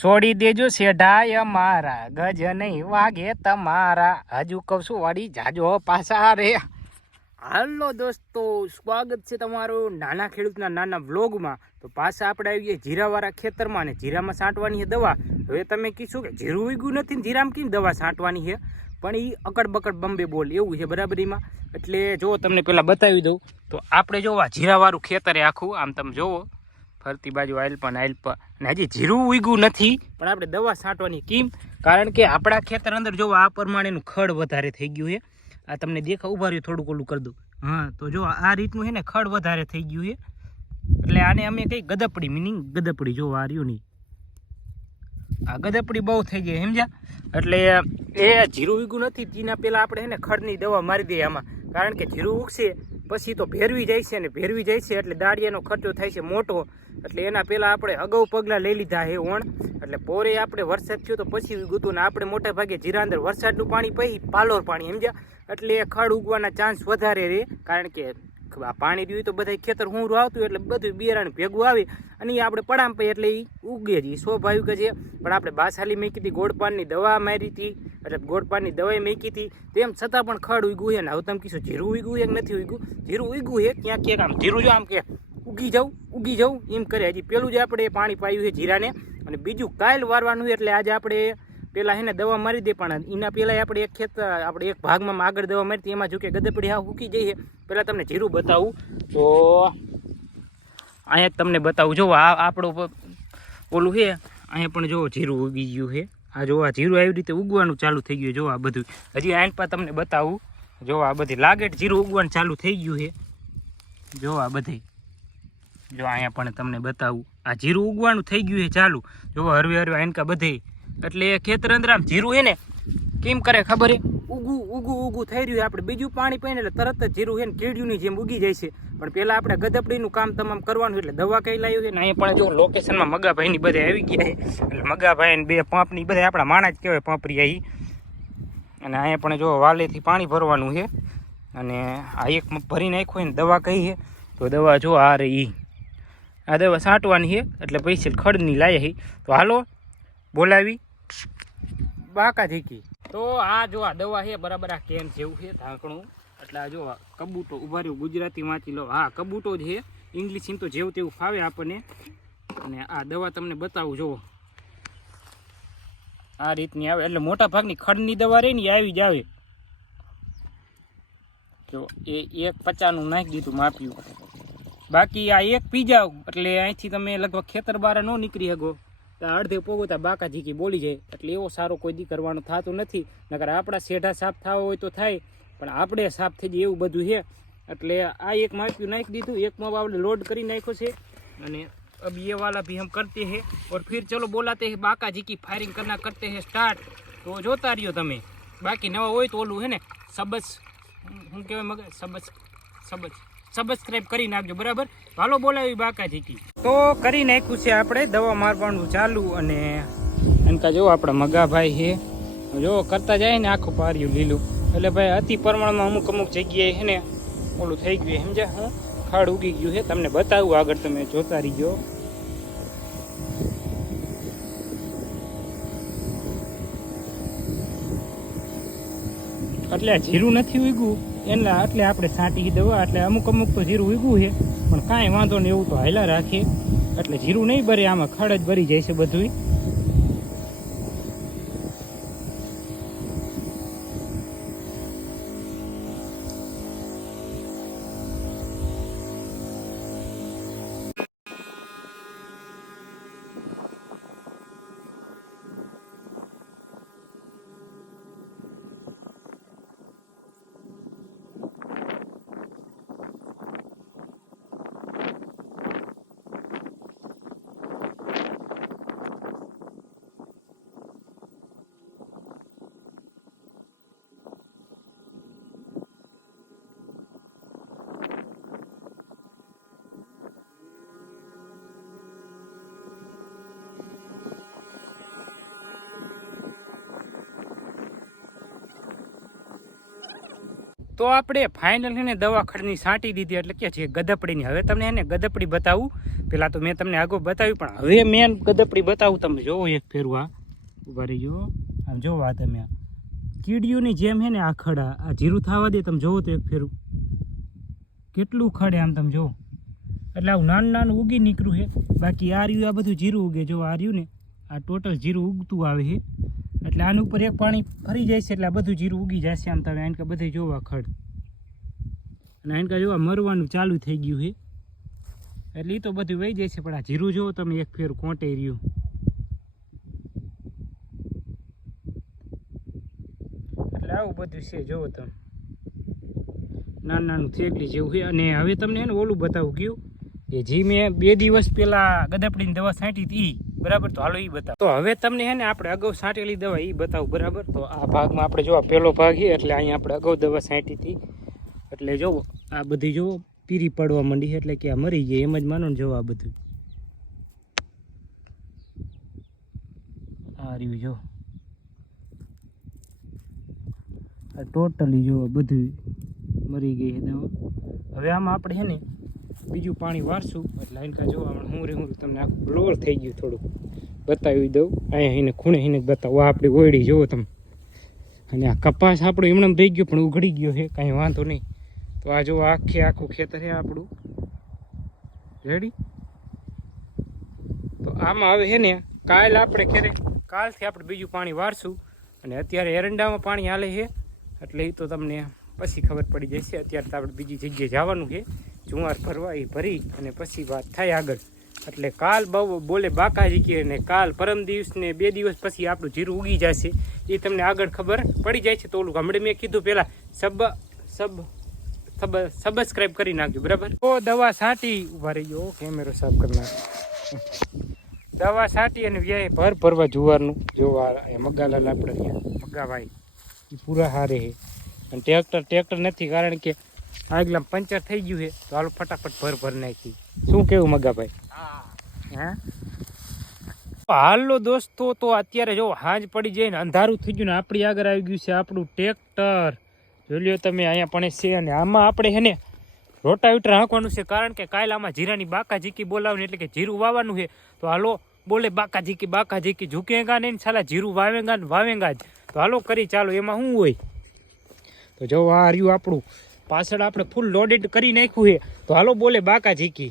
છોડી દેજો શેઢાય અમારા ગજ નહીં વાગે તમારા. હજુ કહું વળી જાજો પાછા રે. હાલો દોસ્તો, સ્વાગત છે તમારું નાના ખેડૂતના નાના વ્લોગમાં. તો પાછા આપણે આવી ગયા જીરાવાળા ખેતરમાં અને જીરામાં છાંટવાની છે દવા. હવે તમે કીધું કે જીરું ઉગ્યું નથી ને જીરામાં કેમ દવા છાંટવાની છે? પણ એ અકડ બકડ બંબે બોલ, એવું છે બરાબરીમાં એટલે જો તમને પહેલાં બતાવી દઉં, તો આપણે જોવા જીરાવાળું ખેતર આખું, આમ તમે જોવો. ફરતી બાજુ આયલ પણ આયલપા અને હજી જીરું ઉગ્યું નથી, પણ આપણે દવા છાંટવાની કેમ? કારણ કે આપણા ખેતર અંદર જો આ પ્રમાણેનું ખડ વધારે થઈ ગયું છે. આ તમને દેખા ઊભા રહ્યું, થોડુંક ઓલું કરી દઉં. હા, તો જો આ રીતનું છે ને, ખડ વધારે થઈ ગયું છે. એટલે આને અમે કંઈ ગદપડી મિનિંગ ગદપડી જો આ રહ્યું નહીં. આ ગદપડી બહુ થઈ ગઈ, સમજ્યા? એટલે એ જીરું ઉગ્યું નથી, તેના પહેલાં આપણે છે ને ખડની દવા મારી દઈએ આમાં. કારણ કે જીરું ઉગશે પછી તો ભેરવી જાય છે ને ભેરવી જાય છે એટલે દાળિયાનો ખર્ચો થાય છે મોટો. એટલે એના પહેલાં આપણે અગાઉ પગલાં લઈ લીધા હે ઓણ. એટલે પોરે આપણે વરસાદ થયો તો પછી ઉગતું ને આપણે મોટા ભાગે જીરાંદર વરસાદનું પાણી પછી પાલોર પાણી, સમજ્યા? એટલે એ ખડ ઉગવાના ચાન્સ વધારે રહે કારણ કે આ પાણી રહ્યું તો બધા ખેતર હુંરું આવતું એટલે બધું બિયારણ ભેગું આવે અને એ આપણે પડામ પછી એટલે એ ઉગે જ, ઈ સ્વાભાવિક છે પણ આપણે બાસાલી મેકી હતી ગોળપાનની દવા મારી હતી એટલે ગોળપાનની દવાઈ મેકી હતી તેમ છતાં પણ ખડ ઉગ્યું છે ને હવે તમે કીધું જીરું ઉગ્યું છે કે નથી ઉગ્યું? જીરું ઉગ્યું છે? ક્યાંક ક્યાંક આમ જીરું જો આમ કે, ઉગી જાઉં ઉગી જાઉં, એમ કરે. હજી પેલું જ આપણે પાણી પાયું છે જીરાને. અને બીજું કાયલ વારવાનું એટલે આજે આપણે પેલા એને દવા મારી દે, પણ એના પહેલાં આપણે એક ખેત આપણે એક ભાગમાં આગળ દવા મારી હતી એમાં જો કે ગદપડી હા ઉકી જઈએ. પહેલાં તમને જીરું બતાવું. તો અહીંયા તમને બતાવું. જો આ આપણું ઓલું છે અહીંયા પણ જો જીરું ઉગી ગયું છે આ જો આ જીરું આવી રીતે ઉગવાનું ચાલુ થઈ ગયું જો આ બધું. હજી આઈન પર તમને બતાવું. જો આ બધી લાગેટ જીરું ઉગવાનું ચાલુ થઈ ગયું છે જો આ બધી. જો અહીંયા પણ તમને બતાવું. આ જીરું ઉગવાનું થઈ ગયું છે ચાલુ. જો હરવે હરવે આઈનકા બધે એટલે ખેતર અંદર આમ જીરું હે ને, કેમ કરે ખબર હે? ઉગું ઉગું ઉગું થઈ રહ્યું. આપણે બીજું પાણી પીને એટલે તરત જ જીરું હે ને કીડિયુંની જેમ ઉગી જાય છે. પણ પહેલાં આપણે ગદપડીનું કામ તમામ કરવાનું એટલે દવા કઈ લાવ્યું છે ને અહીંયા પણ જો લોકેશનમાં મગાભાઈની બધે આવી ગયા એટલે મગાભાઈ બે પંપની બધા આપણા માણા જ કહેવાય પંપરી આવી અને અહીંયા પણ જો વાલેથી પાણી ભરવાનું છે અને આ એક ભરી નાખ્યું ને દવા કઈ છે તો દવા જો આ રહી ઈ. આ દવા છાંટવાની છે એટલે પૈસા ખડની લાવી તો હાલો, બોલાવી. બાકા જીકી તો આ જો આ દવા છે, બરાબર આ કેન જેવું છે, ઢાંકણું. એટલે આ જો કબૂટો ઊભા રહ્યું ગુજરાતી વાંચી લો. હા કબૂટો છે. ઇંગ્લિશ એમ તો જેવું તેવું ફાવે આપણને. અને આ દવા તમને બતાવું, જુઓ. આ રીતની આવે. એટલે મોટા ભાગની ખડની દવા રહી ને આવી જ આવે. જો, એ એક પચાનું નાખી દીધું, માપ્યું. બાકી આ એક પી એટલે અહીંથી તમે લગભગ ખેતર બહાર ન નીકળી શકો. અડધે પોગોતા બાકા ઝીકી બોલી જાય એટલે એવો સારો કોઈ દી કરવાનું થતું નથી નકર આપણા શેઢા સાફ થવા હોય તો થાય પણ આપણે સાફ થઈ જાય એવું બધું છે એટલે આ એક માપ્યું નાખી દીધું એક માં આપણે લોડ કરી નાખ્યો છે અને अब ये वाला भी हम करते हैं और फिर चलो बोलाते हैं बाका जी की फायरिंग करना करते हैं स्टार्ट તો જોતા રહ્યો તમે બાકી નવા હોય તો ઓલું હે ને સબસ હું કહેવાય મગર સબસ સબસ સબસ્ક્રાઇબ કરી નાખજો, બરાબર? હાલો, બોલાવી બાકા કી. તો કરી નાખ્યું છે આપણે દવા મારવાનું ચાલુ અને એનકા જો આપણા મગાભાઈ છે. જો કરતા જાય ને આખું પાર્યું લીલું. એટલે ભાઈ અતિ પ્રમાણમાં અમુક અમુક જગ્યાએ છે ને ઓલું થઈ ગયું સમજ્યા? હું ખાડ ઉગી ગયું છે, તમને બતાવું આગળ તમે જોતા રહીજો. એટલે જીરું નથી ઉગ્યું. એટલે એટલે આપણે છાંટી દવા, એટલે અમુક અમુક તો જીરું ઉગ્યું છે. પણ કાંઈ વાંધો નહીં, એવું તો હાલ્યા રાખીએ એટલે જીરું નહીં ભરે, આમાં ખડ જ ભરી જાય છે બધું તો આપણે ફાઇનલ એને દવા ખડની છાંટી દીધી, એટલે કે છે ગદપડીની હવે તમને એને ગદપડી બતાવું. પેલા તો મેં તમને આગળ બતાવ્યું, પણ હવે મેન ગદપડી બતાવું. તમે જોવો એક ફેરું આ ઊભા રહી આમ જોવો આ તમે. કીડીઓની જેમ હે ને આ ખડા, આ જીરું થવા દે, તમે જોવો તો એક ફેરું કેટલું ખડે આમ તમે જોવો. એટલે આવું નાનું નાનું ઉગી નીકળ્યું છે. બાકી આ રહ્યું, આ બધું જીરું ઉગે. જો આ રહ્યું ને, આ ટોટલ જીરું ઉગતું આવે છે. એટલે આની ઉપર એક પાણી ફરી જાય છે એટલે આ બધું જીરું ઉગી જશે આમ તમે આનકા બધે જોવા ખડ. અને આનકા જોવા મરવાનું ચાલુ થઈ ગયું છે. એટલે એ તો બધું વહી જાય છે, પણ આ જીરું જોવો તમે, એક ફેર કોંટે રહ્યું. એટલે આવું બધું છે જોવો તમે. નાનું નાનું થેગલી જેવું છે. અને હવે તમને એને ઓલું બતાવું ગયું. કે જે મેં બે દિવસ પહેલાં ગદપડીની દવા છાંટી હતી બરાબર? તો હાલો એ બતાવો. તો હવે તમને હે ને આપણે અગાઉ સાંટેલી દવા એ બતાવું, બરાબર? તો આ ભાગમાં આપણે જો પહેલો ભાગ છે, એટલે અહીંયા આપણે અગાઉ દવા સાંટી હતી. એટલે જો, આ બધી જો પીરી પડવા માંડી એટલે કે આ મરી ગઈ, એમ જ માનો ને જો આ બધું આ આ ટોટલી જો બધું મરી ગઈ છે દવા. હવે આમાં આપણે હે ને બીજું પાણી વારશું. એટલે હલકા જો હમણાં હું રે હું તમને આખું બ્લોર થઈ ગયું થોડુંક. બતાવી દઉં. અહીંયા એને ખૂણે એને બતાવો. આપણી ઓયડી, જુઓ તમે. અને આ કપાસ આપણો એમણે થઈ ગયો, પણ ઉઘડી ગયો છે. કાંઈ વાંધો નહીં. તો આ જો આખે આખું ખેતર છે આપણું. રેડી તો આમાં હવે છે ને, કાલ આપણે ખેરે કાલથી આપણે બીજું પાણી વારશું. અને અત્યારે એરંડામાં પાણી હાલે છે. એટલે એ તો તમને પછી ખબર પડી જશે. અત્યારે તો આપણે બીજી જગ્યાએ જવાનું છે. જુવાર ભરવા એ ભરી અને પછી વાત થાય આગળ. એટલે કાલ બહુ બોલે બાકાજી કે ને કાલ પરમ દિવસ ને બે દિવસ પછી આપણું જીરું ઉગી જશે. એ તમને આગળ ખબર પડી જાય છે તો ઓલું હમણાં મેં કીધું પહેલાં સબ સબ સબ સબસ્ક્રાઈબ કરી નાખજો, બરાબર? તો દવા છાંટી ઊભા રહી ગયો કેમેરો સાફ કરી નાખ દવા છાંટી અને વ્યાય ભર ભરવા જુવારનું. જોવા મગા મગાલાલ આપણે મગાભાઈ એ પૂરા હારે છે. અને ટ્રેક્ટર ટ્રેક્ટર નથી કારણ કે આગલા પંચર થઈ ગયું છે, તો હાલો ફટાફટ ભર ભર નાખી. શું કેવું મગાભાઈ? હા? હાલો દોસ્તો, તો અત્યારે જો હાજ પડી જાય ને, અંધારું થઈ ગયું ને, આપણી આગળ આવી ગયું છે આપણું ટ્રેક્ટર. જોઈ લો તમે, અહીંયા પણ છે અને આમાં આપણે છે ને, રોટાવીટર હાંકવાનું છે, કારણ કે કાલ આમાં જીરાની બાકા ઝીકી બોલાવવાની, એટલે કે જીરું વાવવાનું છે. તો હાલો, બોલે બાકા ઝીકી બાકા ઝીકી ઝૂકેગા નહીં સાલા, જીરું વાવેગા ને વાવેગા જ. તો હાલો, કરી ચાલો, એમાં શું હોય? તો જો આ રહ્યું આપણું પાછળ આપણે ફૂલ લોડેડ કરી નાખ્યું છે. તો હાલો બોલે બાકા ઝીકી.